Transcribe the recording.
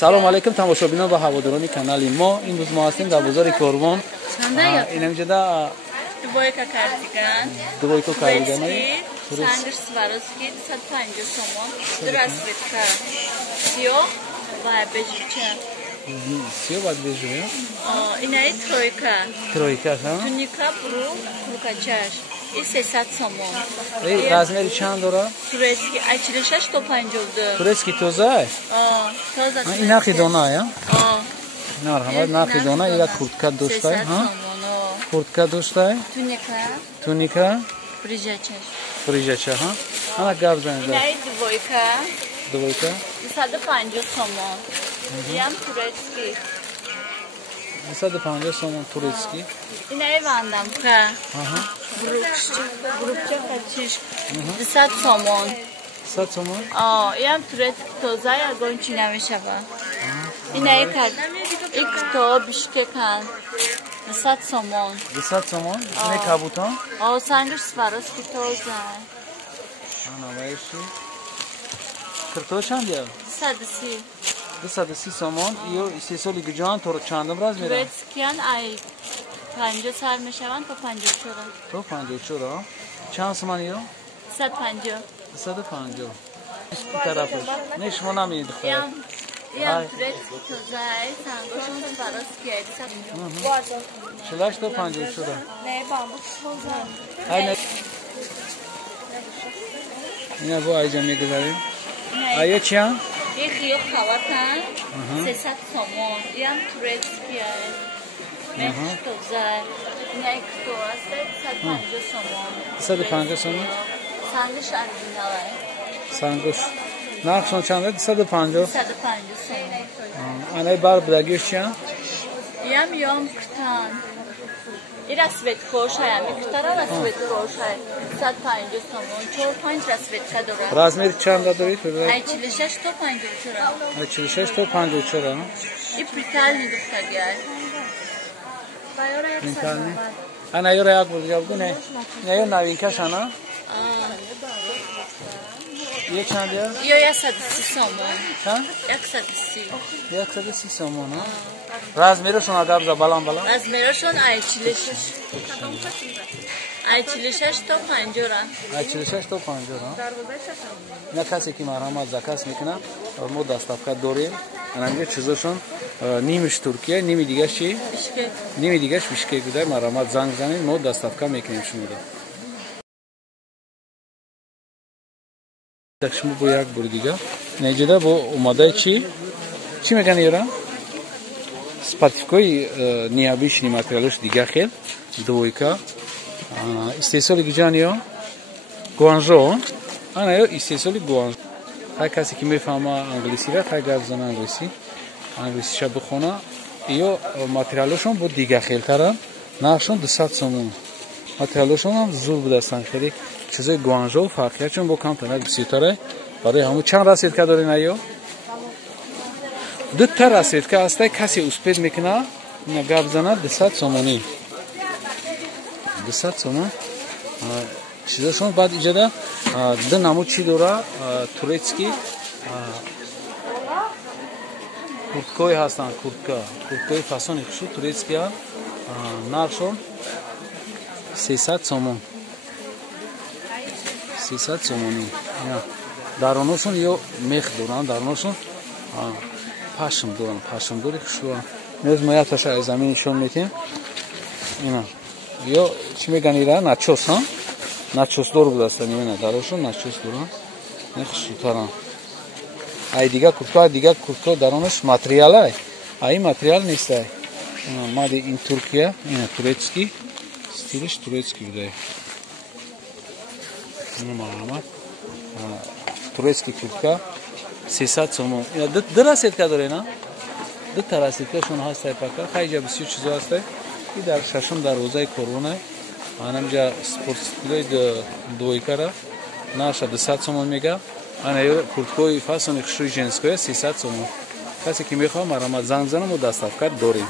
سلام علیکم تماشابینان و هواداران کانال ما. این روز ما هستیم در بازار کاروان. اینجا در Dvojka kardigan. Dvojka kardigan. Sanders Swarovski 150 somon. Здравствуйте. Сио va bejcha. Сио va bejcha. Inay troika. Troika, ha? Tunika bru kurkachash. I 300 somon. Razmeri چند داره؟ Turetski açılışa 150. Turetski toza? Toza. این نخی دونه یا؟ نه نخی دونه ایرا کورتکا دوستای ها؟ کورتکا دوستای؟ Tunika. Prijacha ha? Ana gabzan da. Inay dvojka. Dvojka? 250 somon. Yam turetski. 250 somon turetski. Inay vandamka. Aha. Grupça kaçış. 200 somon. 200 somon? Yam turetski tozaya gonçinami şaba. Inay kad. İkto bişkekan. 200 somon. 200 somon? Ne kabutan? Sanders Swarovski toza. Ana vayshi. Kırto çand ya? 230 somon. Iyo istesoli gijan tor çandım raz mera. Turetskiyan ay 50 sal meşavan to 50 çora. To 50 çora. Çand saman iyo? 150. 150. Bu tarafı. Ne şuna namıydı? Yam turetski tozay sangoşun Swarovski ay 150. Şelaş to 50 çora. Ne bambuk toza. Aynen. Yine bu aycam yediler. Ayı çiyan? Yıkıyor kavatan. 300 somon. Yam turetski ay. Mehş tozay. Ne kıtoası 150 somon. 150 somon. Sangoş orijinalay. Sangoş. Nakşon çanda 150. 150 somon. Anay bar bırakıyor çiyan? Yam kıtan. İra svet koşaya, miktara ve svet koşaya. 150 somon. Çor 5 svetka dora. Razmeri çanda duruyor. Ayçilişa 150 çora. Ayçilişa 150 çora. I pritalni dufta gel. Pritalni. Ana yora yak bulacağım bu ne? Ne yo navinka sana? Ye çand ya? Yo ya 130 somon. Çand? 130 somon ha. Razmerišon agabza balan. Razmerišon ayçilişa. Ayçilişa 150 ra. Ayçilişa 150 ra. Ne kase ki maramat zakas mikna. Mo dastavka dorim. Anamge çizoşon nimiş Türkiye, nimi digaş şey. Bişkek. Nimi digaş Bişkek gider maramat zangzanin mo dastavka meknim şumuda. Şimdi bu yak burdiga. Necede bu umaday çi megani yora? Спартивкой необычный материал, дига хел, двойка. Истесоли гиджанио, гуанжо. Ana yo istesoli guanjо. Hay kasi ki mefahma anglisi ve hay gavzan anglisi şabu khona. Iyo materialoshon bu diga khel taran. Naqshon 200 somon. Materialoshon ham zur budastan kheli. Chizoy guanjo farqiya chun bu kam tanaq bisitare. Bari hamu chand rasetka dorin ayo? دو تا رسید که هسته کسی اسپید میکنه گابزانه 200 somoni 200 somon چیزاشون بعد ایجاده دو نمو چی دوره تورتسکی کورتکای هستن کورتکای فاسونی خشو تورتسکی ها نقشون 300 somon 300 somoni درانوشون یا میخ دورن درانوشون پاشم دوری خشوا نیز ما یاتش از زمین نشون میدیم اینا یا چی میگن ایران ناچوس ها ناچوس دور بود است میونه دارشون ناچوس دورن نخشی تاران ای دیگه کورتکا درونش ماتریال ای ماتریال نیست مادی این ترکیه این تورتسکی استیلش تورتسکی بوده اینو معلومات تورتسکی کورتکا 300 somon. Ya dra setka dore na? دو تا رسیدشون هست پاکا خیلی بسیار چیزا هسته که در ششم در روزای کرونا آنجا سپورت دوی کاره ناشه 200 somon میگه آن یه کورتکوی فاسون کشوی جنسکوی 300 somon کسی که میخواد مرا زنگ زنم و دستافکار داریم